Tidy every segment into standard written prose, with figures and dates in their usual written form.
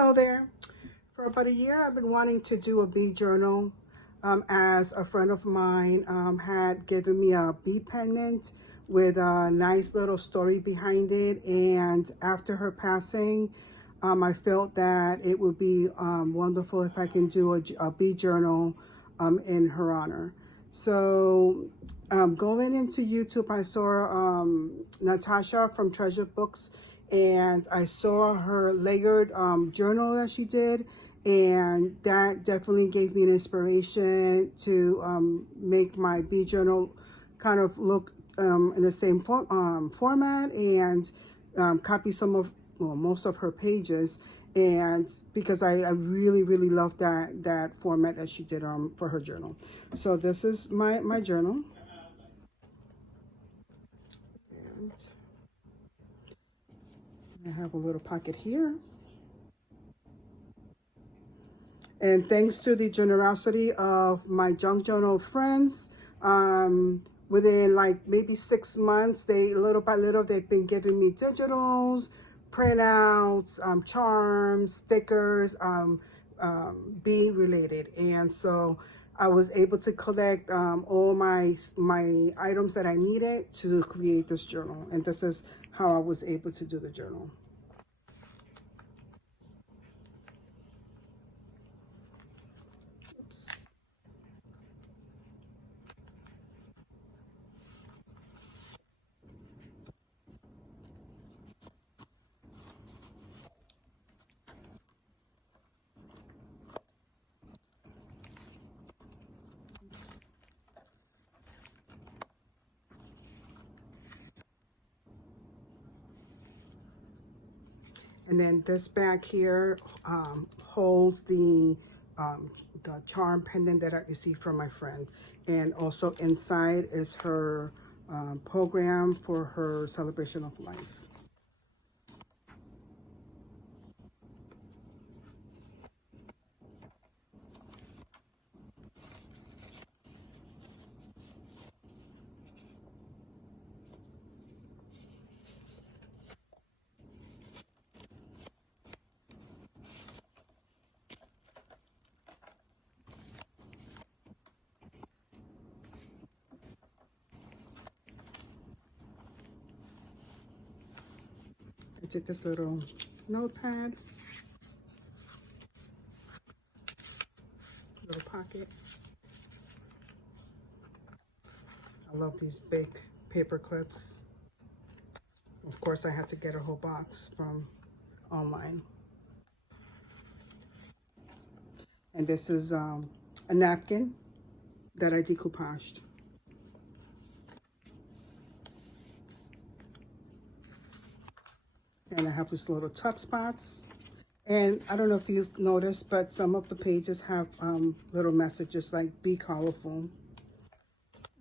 Hello there. For about a year, I've been wanting to do a bee journal, as a friend of mine had given me a bee pendant with a nice little story behind it. And after her passing, I felt that it would be wonderful if I can do a bee journal in her honor. So going into YouTube, I saw Natasha from Treasure Books, and I saw her layered journal that she did, and that definitely gave me an inspiration to make my bee journal kind of look in the same format, and copy some of, well, most of her pages. And because I really love that format that she did for her journal. So this is my journal, and I have a little pocket here. And thanks to the generosity of my junk journal friends, within like maybe 6 months, they little by little they've been giving me digitals, printouts, charms, stickers, bee related. And so I was able to collect all my items that I needed to create this journal. And this is how I was able to do the journal. Oops. Oops. And then this bag here holds the charm pendant that I received from my friend. And also inside is her program for her celebration of life. I took this little notepad, little pocket. I love these big paper clips. Of course, I had to get a whole box from online. And this is a napkin that I decoupaged. And I have this little tuck spots. And I don't know if you've noticed, but some of the pages have little messages like be colorful.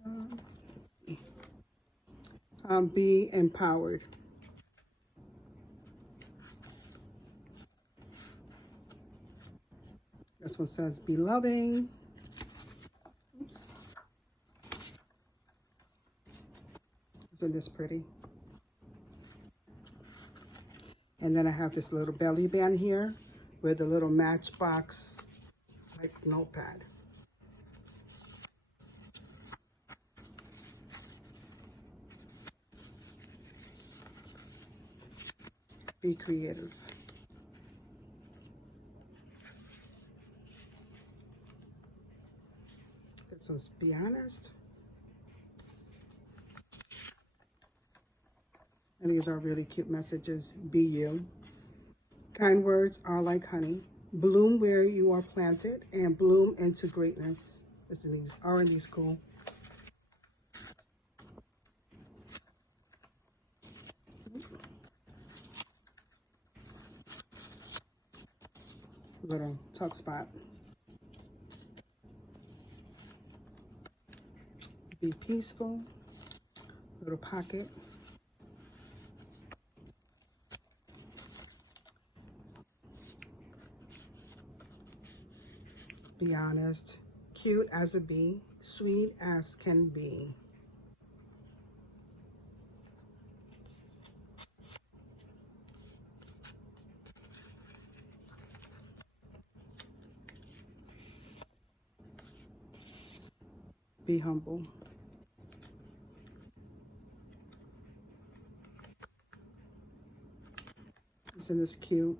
Let's see. Be empowered. This one says be loving. Oops. Isn't this pretty? And then I have this little belly band here with a little matchbox like notepad. Be creative. This one's be honest. And these are really cute messages. Be you. Kind words are like honey. Bloom where you are planted and bloom into greatness. Aren't these cool? Little tuck spot. Be peaceful. Little pocket. Be honest. Cute as a bee. Sweet as can be. Be humble. Isn't this cute?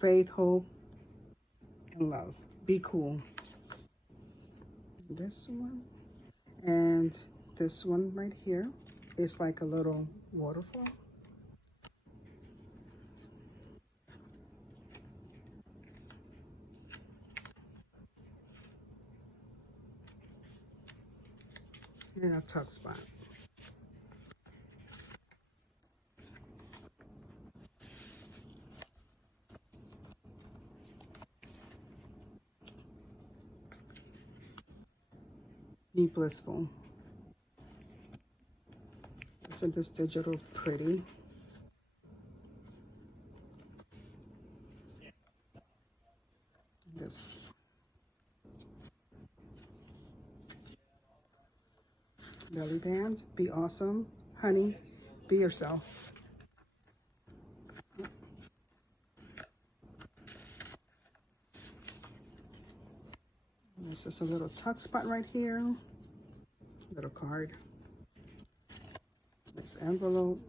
Faith, hope, and love. Be cool. This one. And this one right here is like a little waterfall. And a tuck spot. Be blissful. Isn't this digital pretty? This belly band. Be awesome. Honey, be yourself. This is a little tuck spot right here. Little card. This envelope.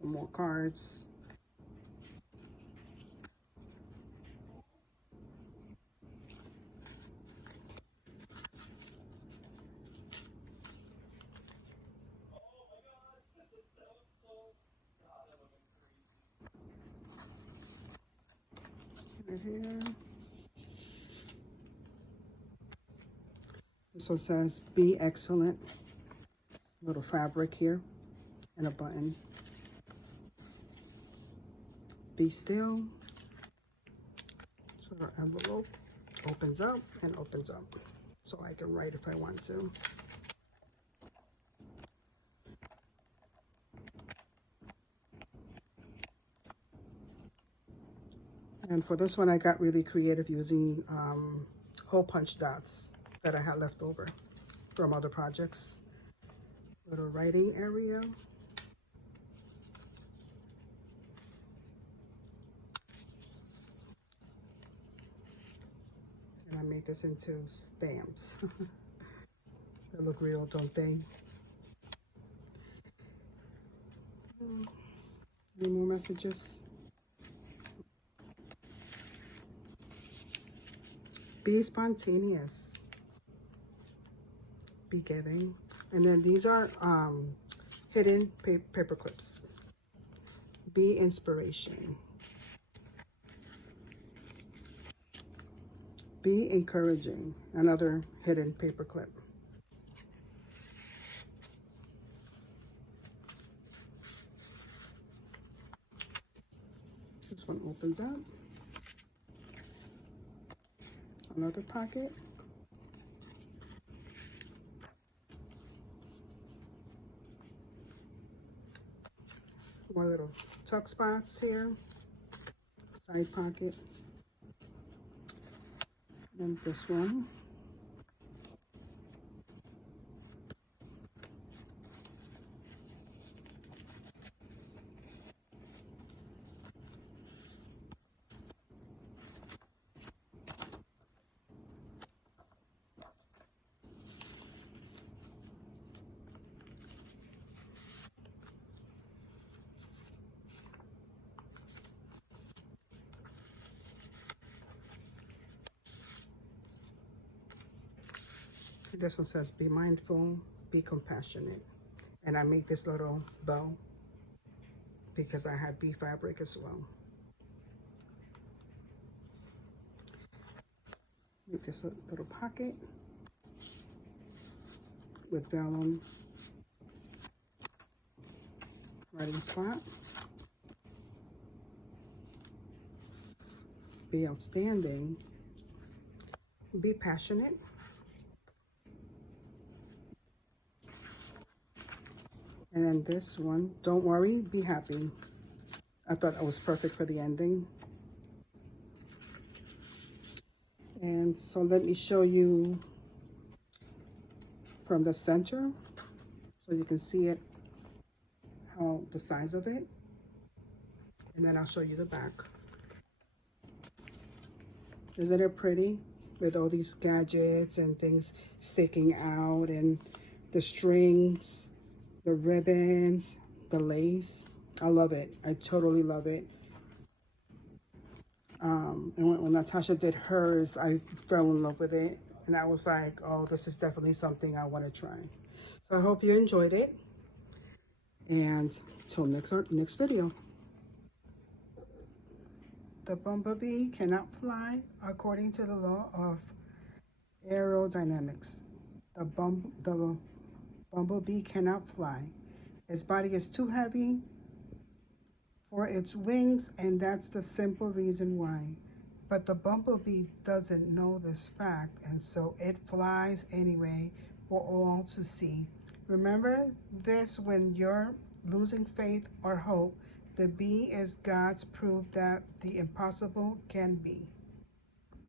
Some more cards. Right here. This one says, be excellent. Little fabric here and a button. Be still. So our envelope opens up and opens up. So I can write if I want to. And for this one, I got really creative using hole punch dots that I had left over from other projects. Little writing area. And I made this into stamps. They look real, don't they? Any more messages? Be spontaneous. Be giving. And then these are hidden paper clips. Be inspiration. Be encouraging. Another hidden paper clip. This one opens up. Another pocket. More little tuck spots here. Side pocket. And this one. This one says, be mindful, be compassionate. And I made this little bow because I had bee fabric as well. Make this a little pocket with vellum writing spot. Be outstanding. Be passionate. And then this one, don't worry, be happy. I thought that was perfect for the ending. And so let me show you from the center so you can see it, how the size of it. And then I'll show you the back. Isn't it pretty? with all these gadgets and things sticking out, and the strings, the ribbons, the lace. I love it. I totally love it. And when Natasha did hers, I fell in love with it. And I was like, oh, this is definitely something I want to try. So I hope you enjoyed it. And till next video. The bumblebee cannot fly according to the law of aerodynamics. The bumblebee cannot fly. Its body is too heavy for its wings, and that's the simple reason why. But the bumblebee doesn't know this fact, and so it flies anyway for all to see. Remember this when you're losing faith or hope. The bee is God's proof that the impossible can be.